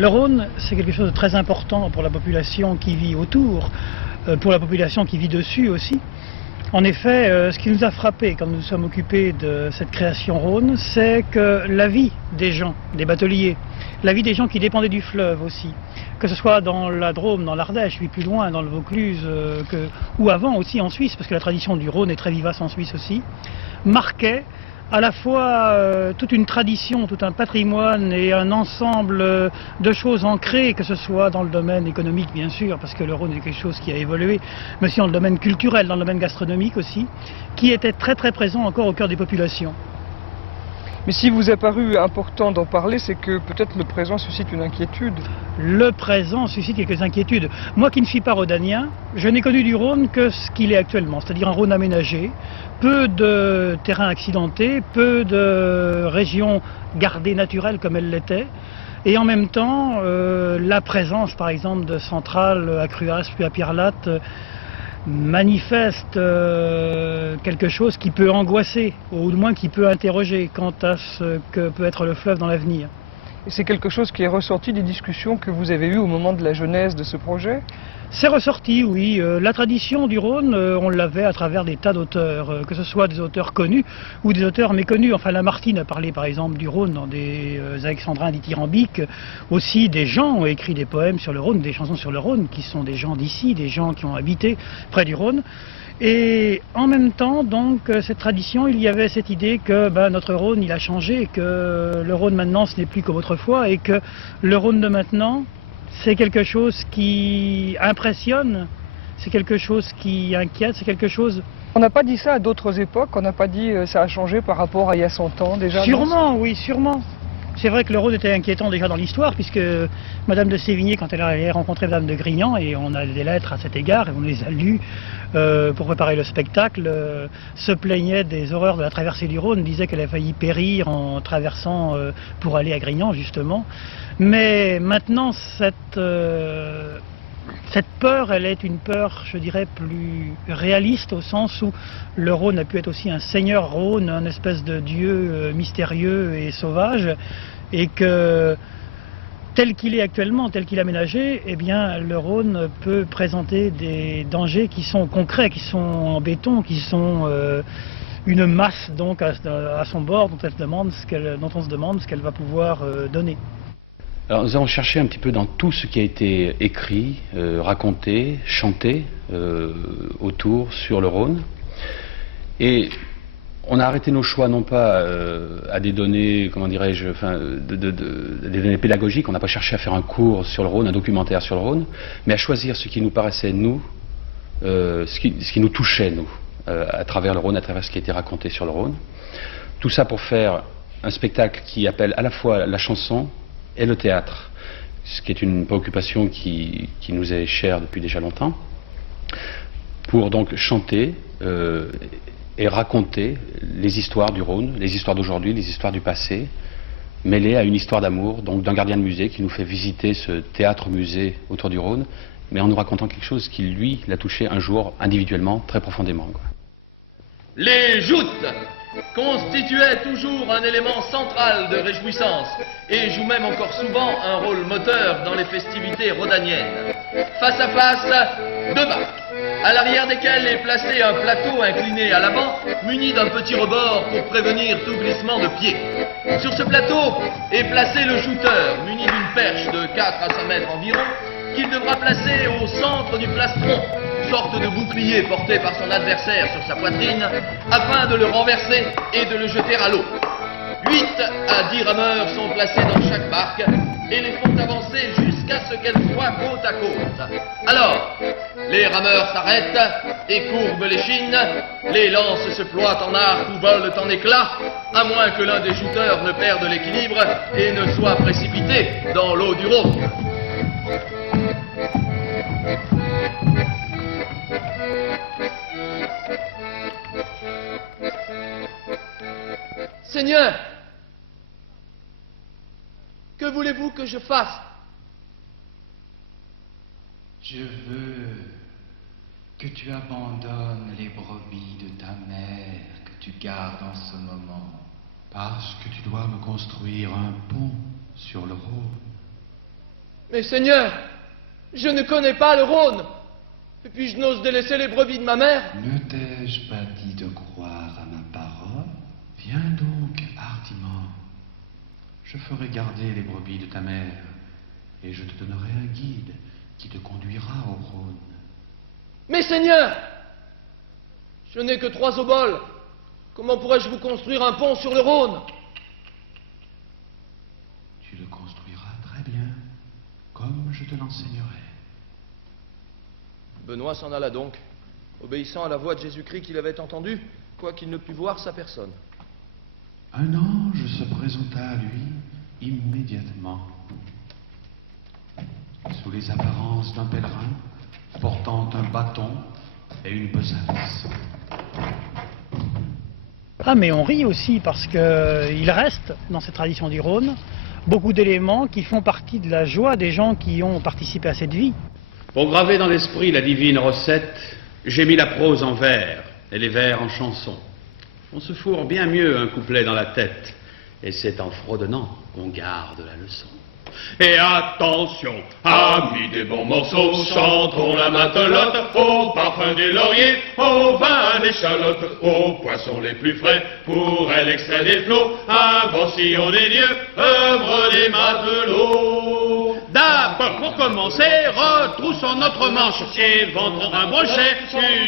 Le Rhône, c'est quelque chose de très important pour la population qui vit autour, pour la population qui vit dessus aussi. En effet, ce qui nous a frappé quand nous nous sommes occupés de cette création Rhône, c'est que la vie des gens, des bateliers, la vie des gens qui dépendaient du fleuve aussi, que ce soit dans la Drôme, dans l'Ardèche, puis plus loin, dans le Vaucluse, ou avant aussi en Suisse, parce que la tradition du Rhône est très vivace en Suisse aussi, marquait à la fois toute une tradition, tout un patrimoine et un ensemble de choses ancrées, que ce soit dans le domaine économique bien sûr, parce que le Rhône est quelque chose qui a évolué, mais aussi dans le domaine culturel, dans le domaine gastronomique aussi, qui était très très présent encore au cœur des populations. Mais s'il vous a paru important d'en parler, c'est que peut-être le présent suscite une inquiétude. Le présent suscite quelques inquiétudes. Moi qui ne suis pas rhodanien, je n'ai connu du Rhône que ce qu'il est actuellement, c'est-à-dire un Rhône aménagé, peu de terrains accidentés, peu de régions gardées naturelles comme elles l'étaient, et en même temps la présence par exemple de centrales à Cruas puis à Pierrelatte manifeste quelque chose qui peut angoisser, ou au moins qui peut interroger quant à ce que peut être le fleuve dans l'avenir. Et c'est quelque chose qui est ressorti des discussions que vous avez eues au moment de la genèse de ce projet? C'est ressorti, oui. La tradition du Rhône, on l'avait à travers des tas d'auteurs, que ce soit des auteurs connus ou des auteurs méconnus. Enfin, Lamartine a parlé par exemple du Rhône dans des alexandrins dithyrambiques. Aussi, des gens ont écrit des poèmes sur le Rhône, des chansons sur le Rhône, qui sont des gens d'ici, des gens qui ont habité près du Rhône. Et en même temps, donc, cette tradition, il y avait cette idée que notre Rhône, il a changé, que le Rhône maintenant, ce n'est plus comme autrefois, et que le Rhône de maintenant, c'est quelque chose qui impressionne, c'est quelque chose qui inquiète, c'est quelque chose... On n'a pas dit ça à d'autres époques, on n'a pas dit ça a changé par rapport à il y a 100 ans déjà? Sûrement, oui, sûrement. C'est vrai que le Rhône était inquiétant déjà dans l'histoire, puisque Madame de Sévigné, quand elle allait rencontrer Madame de Grignan, et on a des lettres à cet égard, et on les a lues pour préparer le spectacle, se plaignait des horreurs de la traversée du Rhône, disait qu'elle avait failli périr en traversant pour aller à Grignan, justement. Mais maintenant, cette peur, elle est une peur, je dirais, plus réaliste, au sens où le Rhône a pu être aussi un seigneur Rhône, un espèce de dieu mystérieux et sauvage, et que tel qu'il est actuellement, tel qu'il est aménagé, eh bien, le Rhône peut présenter des dangers qui sont concrets, qui sont en béton, qui sont une masse donc à son bord dont on se demande ce qu'elle va pouvoir donner. Alors nous avons cherché un petit peu dans tout ce qui a été écrit, raconté, chanté autour sur le Rhône. Et on a arrêté nos choix non pas à des données, comment dirais-je, des données pédagogiques. On n'a pas cherché à faire un cours sur le Rhône, un documentaire sur le Rhône, mais à choisir ce qui nous paraissait, nous, ce qui nous touchait, nous, à travers le Rhône, à travers ce qui a été raconté sur le Rhône. Tout ça pour faire un spectacle qui appelle à la fois la chanson et le théâtre, ce qui est une préoccupation qui nous est chère depuis déjà longtemps, pour donc chanter et raconter les histoires du Rhône, les histoires d'aujourd'hui, les histoires du passé, mêlées à une histoire d'amour, donc d'un gardien de musée qui nous fait visiter ce théâtre-musée autour du Rhône, mais en nous racontant quelque chose qui, lui, l'a touché un jour individuellement, très profondément, quoi. Les joutes constituaient toujours un élément central de réjouissance et jouent même encore souvent un rôle moteur dans les festivités rhodaniennes. Face à face, deux barques, à l'arrière desquelles est placé un plateau incliné à l'avant, muni d'un petit rebord pour prévenir tout glissement de pied. Sur ce plateau est placé le jouteur, muni d'une perche de 4 à 5 mètres environ, qu'il devra placer au centre du plastron, sorte de bouclier porté par son adversaire sur sa poitrine, afin de le renverser et de le jeter à l'eau. 8 à 10 rameurs sont placés dans chaque barque et les font avancer jusqu'à ce qu'elles soient côte à côte. Alors, les rameurs s'arrêtent et courbent l'échine, les lances se ploient en arc ou volent en éclats, à moins que l'un des jouteurs ne perde l'équilibre et ne soit précipité dans l'eau du Rhône. Seigneur, que voulez-vous que je fasse? Je veux que tu abandonnes les brebis de ta mère que tu gardes en ce moment. Parce que tu dois me construire un pont sur le Rhône. Mais Seigneur, je ne connais pas le Rhône. Et puis je n'ose délaisser les brebis de ma mère. Ne t'ai-je pas dit de croire à ma parole? Viens donc hardiment. Je ferai garder les brebis de ta mère, et je te donnerai un guide qui te conduira au Rhône. Mais Seigneur, je n'ai que 3 oboles. Comment pourrais-je vous construire un pont sur le Rhône? Tu le construiras très bien, comme je te l'enseignerai. Benoît s'en alla donc, obéissant à la voix de Jésus-Christ qu'il avait entendue, quoiqu'il ne pût voir sa personne. Un ange se présenta à lui immédiatement, sous les apparences d'un pèlerin, portant un bâton et une besace. Ah, mais on rit aussi parce qu'il reste dans cette tradition du Rhône beaucoup d'éléments qui font partie de la joie des gens qui ont participé à cette vie. Pour graver dans l'esprit la divine recette, j'ai mis la prose en vers et les vers en chanson. On se fourre bien mieux un couplet dans la tête, et c'est en fredonnant qu'on garde la leçon. Et attention, amis des bons morceaux, chantons la matelote au parfum du laurier, au vin d'échalote, aux poissons les plus frais, pour elle extrait des flots, invention des dieux, œuvre des matelots. D'abord, pour commencer, retroussons notre manche, éventrons un brochet,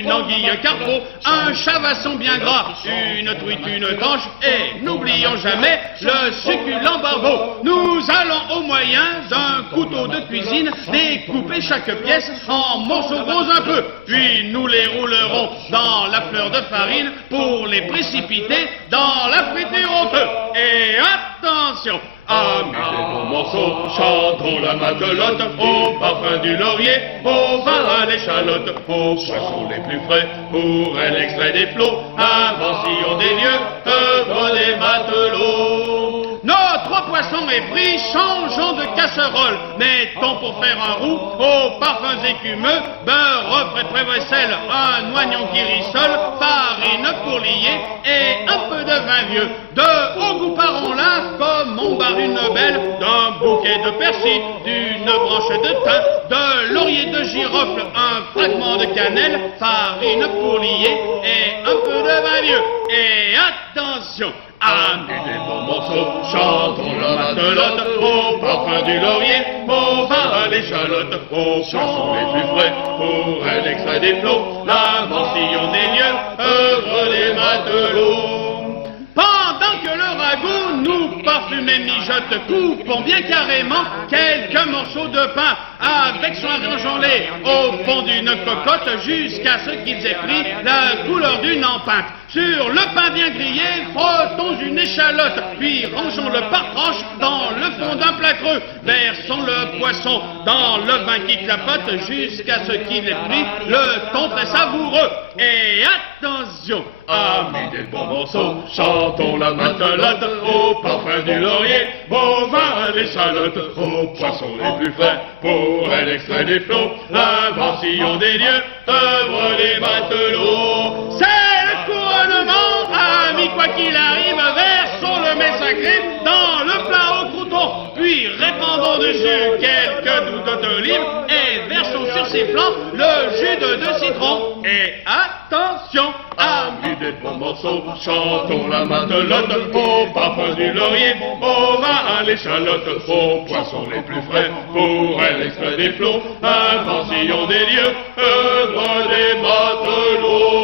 une anguille, un carpeau, un chavasson bien gras, une truite, une tanche, et n'oublions jamais le succulent barbeau. Nous allons au moyen d'un couteau de cuisine découper chaque pièce en morceaux gros un peu, puis nous les roulerons dans la fleur de farine pour les précipiter dans la friture en feu. Et attention, Amis des bons morceaux, chantons la matelote au parfum du laurier, au vin à l'échalote, aux poissons les plus frais, pour elle extrait des flots, invention des dieux, œuvre des matelots. Notre poisson est pris, changeons de casserole. Mettons pour faire un roux aux parfums écumeux, beurre frais prévaisselle, un oignon qui rissole, farine pour lier et un peu de vin vieux. De haut goût parons-là comme on barre une belle, d'un bouquet de persil, d'une branche de thym, de laurier de girofle, un fragment de cannelle, farine pour lier et un peu de vin vieux. Et attention, Amis des bons morceaux, chantons la matelote au parfum du laurier, au vin à l'échalote, aux poissons les plus frais, pour elle extrait des flots, l'invention des lieux, œuvre des matelots. pendant que le ragoût nous parfume et mijote, coupons bien carrément quelques morceaux de pain avec soin, rangeons-les au fond d'une cocotte jusqu'à ce qu'ils aient pris la couleur d'une empinte. Sur le pain bien grillé, frottons une échalote, puis rangeons-le par tranche dans le fond d'un plat creux. Versons le poisson dans le vin qui clapote jusqu'à ce qu'il ait pris le ton très savoureux. Et attention, Amis des bons morceaux, chantons la matelote au parfum du laurier, au vin à l'échalote, aux poissons les plus frais, pour elle extrait des flots, l'invention des dieux, œuvre des matelots. c'est le couronnement, amis, quoi qu'il arrive, versons le mets sacré dans le plat au crouton, puis répandons dessus quelques douces d'olive et versons sur ses flancs le jus de 2 citrons. Et attention, Amis des bons morceaux, chantons la matelote au parfum du laurier, au vin à l'échalote, aux poissons les plus frais, pour elle extrait des flots, invention des dieux, œuvre des matelots.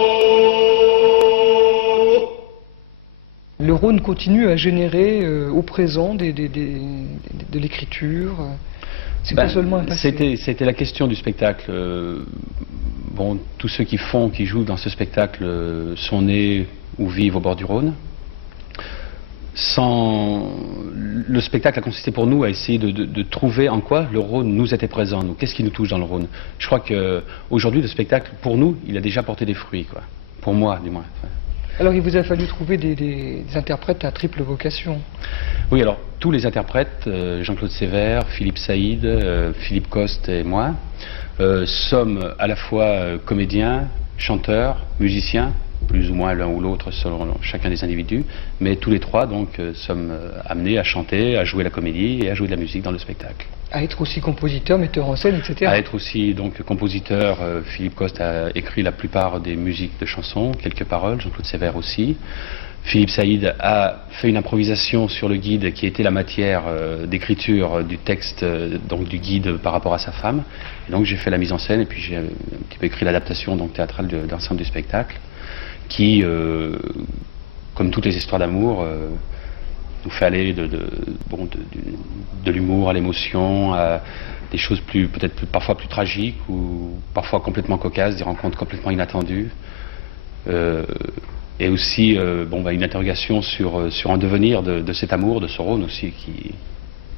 Le Rhône continue à générer au présent de l'écriture. C'est pas seulement un passé. C'était la question du spectacle. Bon, tous ceux qui jouent dans ce spectacle sont nés ou vivent au bord du Rhône. Le spectacle a consisté pour nous à essayer de trouver en quoi le Rhône nous était présent, nous. Qu'est-ce qui nous touche dans le Rhône? Je crois qu'aujourd'hui, le spectacle, pour nous, il a déjà porté des fruits, quoi. Pour moi, du moins. Alors il vous a fallu trouver des interprètes à triple vocation. Oui, alors tous les interprètes, Jean-Claude Sévère, Philippe Saïd, Philippe Coste et moi, sommes à la fois comédiens, chanteurs, musiciens, plus ou moins l'un ou l'autre selon chacun des individus, mais tous les trois donc sommes amenés à chanter, à jouer la comédie et à jouer de la musique dans le spectacle. À être aussi compositeur, metteur en scène, etc. À être aussi donc compositeur, Philippe Coste a écrit la plupart des musiques de chansons, quelques paroles, Jean-Claude Sévère aussi. Philippe Saïd a fait une improvisation sur le guide qui était la matière d'écriture du texte, donc du guide par rapport à sa femme. Et donc j'ai fait la mise en scène et puis j'ai un petit peu écrit l'adaptation donc théâtrale d'ensemble du spectacle qui, comme toutes les histoires d'amour, nous fait aller de l'humour à l'émotion, à des choses parfois plus tragiques ou parfois complètement cocasses, des rencontres complètement inattendues. Et aussi une interrogation sur un devenir de cet amour, de ce Rhône aussi,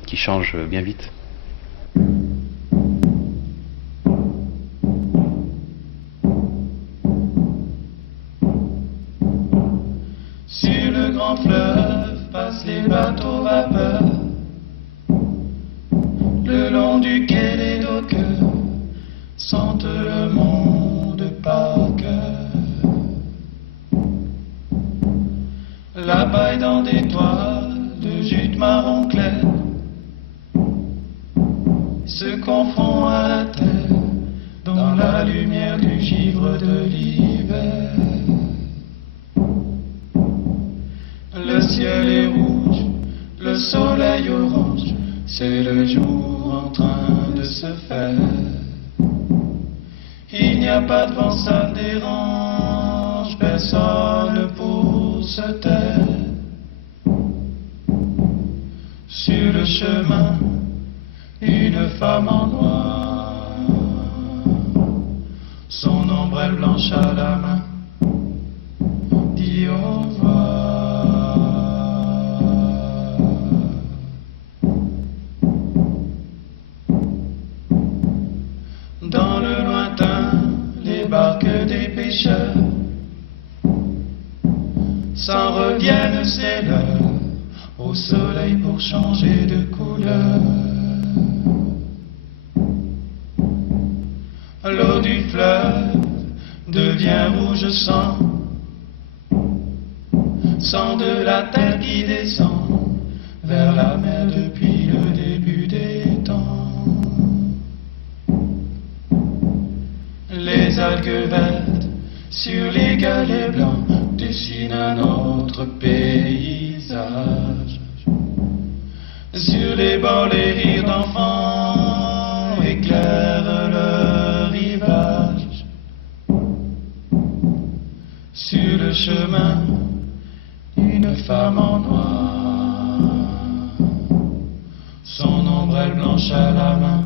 qui change bien vite. Sur le grand fleuve passent les bateaux vapeurs, le long duquel les dockers sentent le monde par cœur. La paille dans des toiles de jute marron clair se confond à la terre dans la lumière du givre de l'hiver. Le ciel est rouge, le soleil orange, c'est le jour en train de se faire. Il n'y a pas de vent, ça ne dérange personne pour se taire. Sur le chemin, une femme en noir, son ombrelle blanche à la main, dit au revoir. Dans le lointain, les barques des pêcheurs s'en reviennent, c'est l'heure au soleil pour changer de couleur. L'eau du fleuve devient rouge sang de la terre qui descend vers la mer depuis le début des temps. Les algues vertes sur les galets blancs dessinent un autre paysage. Sur les bords, les rires d'enfants éclairent le rivage. Sur le chemin, une femme en noir, son ombrelle blanche à la main,